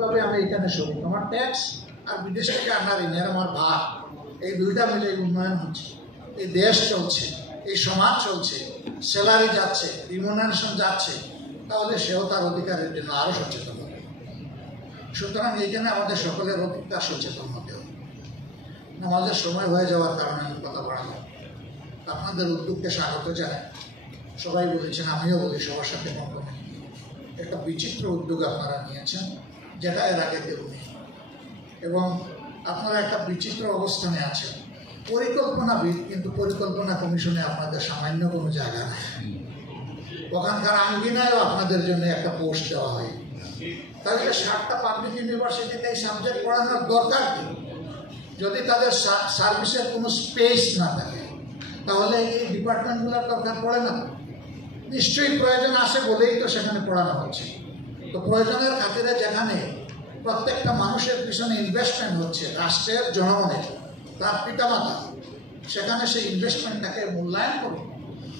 আর্থিকভাবে আমি এখানে শরিক, আমার ট্যাক্স আর বিদেশ থেকে আনা ঋণের আমার ভাগ, এই দুইটা মিলে উন্নয়ন হচ্ছে, এই দেশ চলছে, এই সমাজ চলছে, স্যালারি যাচ্ছে, রিমুনারেশন যাচ্ছে, তাহলে সেও তার অধিকারের জন্য আরও সচেতন হবে। সুতরাং এইখানে আমাদের সকলের অধিকার সচেতন হতে হবে। নামাজের সময় হয়ে যাওয়ার কারণে আমি কথা বাড়াবো। আপনাদের উদ্যোগকে স্বাগত জানাই। সবাই বলেছেন, আমিও বলি সবার সাথে কখনো একটা বিচিত্র উদ্যোগ আপনারা নিয়েছেন, যেটা এর আগে কেউ নেই, এবং আপনারা একটা বিচিত্র অবস্থানে আছেন। পরিকল্পনাবিদ, কিন্তু পরিকল্পনা কমিশনে আপনাদের সামান্য কোনো জায়গা নেই। ওখানকার আঙ্গিনায়ও আপনাদের জন্য একটা পোস্ট দেওয়া হয়। তাহলে 7টা পাবলিক ইউনিভার্সিটিতে এই সাবজেক্ট পড়ানোর দরকার কি? যদি তাদের সার্ভিসের কোনো স্পেস না থাকে, তাহলে এই ডিপার্টমেন্টগুলোর দরকার পড়ে না। নিশ্চয়ই প্রয়োজন আছে বলেই তো সেখানে পড়ানো হচ্ছে। তো প্রয়োজনের খাতিরে যেখানে প্রত্যেকটা মানুষের পিছনে ইনভেস্টমেন্ট হচ্ছে, রাষ্ট্রের জনগণের, তার পিতামাতা, সেখানে সেই ইনভেস্টমেন্টটাকে মূল্যায়ন করুন,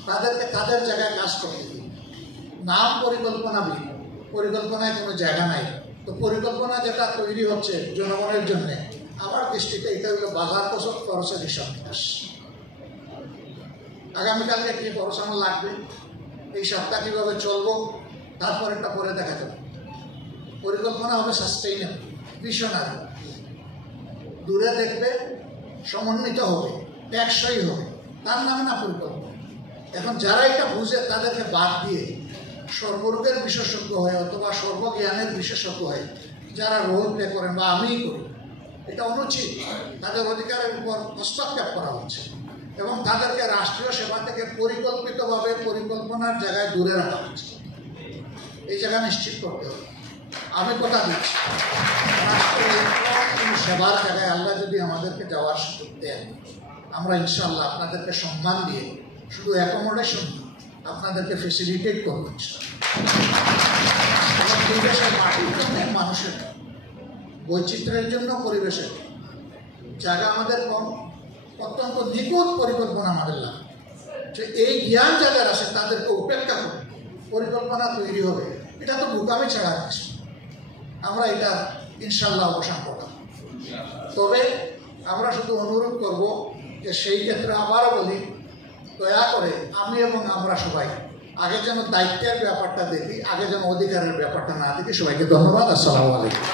তাদেরকে তাদের জায়গায় কাজ করতে দিন। নাম পরিকল্পনাবিদ, পরিকল্পনায় কোনো জায়গা নাই। তো পরিকল্পনা যেটা তৈরি হচ্ছে জনগণের জন্যে, আমার দৃষ্টিতে এটা হলো বাজার খরচের হিসাব নিকাশ। আগামীকালকে কী খরচ আমার লাগবে, এই সপ্তাহ কীভাবে চলবো, তারপরেরটা পরে দেখা যাবে। পরিকল্পনা হবে সাস্টেইনেবল, ভিশনারি, দূরে দেখবে, সমন্বিত হবে, টেকসই হবে, তার নামে না পরিকল্পনা। এখন যারা এটা বুঝে তাদেরকে বাদ দিয়ে সর্বরোগের বিশেষজ্ঞ হয় অথবা সর্বজ্ঞানের বিশেষজ্ঞ হয় যারা রোল প্লে করেন বা আমিই করি, এটা অনুচিত। তাদের অধিকারের উপর হস্তক্ষেপ করা হচ্ছে এবং তাদেরকে রাষ্ট্রীয় সেবা থেকে পরিকল্পিতভাবে পরিকল্পনার জায়গায় দূরে রাখা হচ্ছে। এই জায়গা নিশ্চিত করতে হবে। আমি কথা দিচ্ছি, রাষ্ট্রের সেবার জায়গায় আল্লাহ যদি আমাদেরকে যাওয়ার সুযোগ দেন, আমরা ইনশাআল্লাহ আপনাদেরকে সম্মান দিয়ে শুধু অ্যাকোমোডেশন আপনাদেরকে ফেসিলিটেট করবো। পরিবেশের মাটির জন্য, মানুষের বৈচিত্র্যের জন্য, পরিবেশের জায়গা আমাদের কম, অত্যন্ত নিখুঁত পরিকল্পনা আমাদের লাগে। যে এই জ্ঞান যাদের আছে তাদেরকে উপেক্ষা করে পরিকল্পনা তৈরি হবে, এটা তো বোকামি ছাড়া আছে। আমরা এটা ইনশাল্লাহ অবসান করলাম। তবে আমরা শুধু অনুরোধ করব যে সেই ক্ষেত্রে আবারও বলি, দয়া করে আমি এবং আমরা সবাই আগে যেন দায়িত্বের ব্যাপারটা দেখি, আগে যেন অধিকারের ব্যাপারটা না দেখি। সবাইকে ধন্যবাদ। আসসালামু আলাইকুম।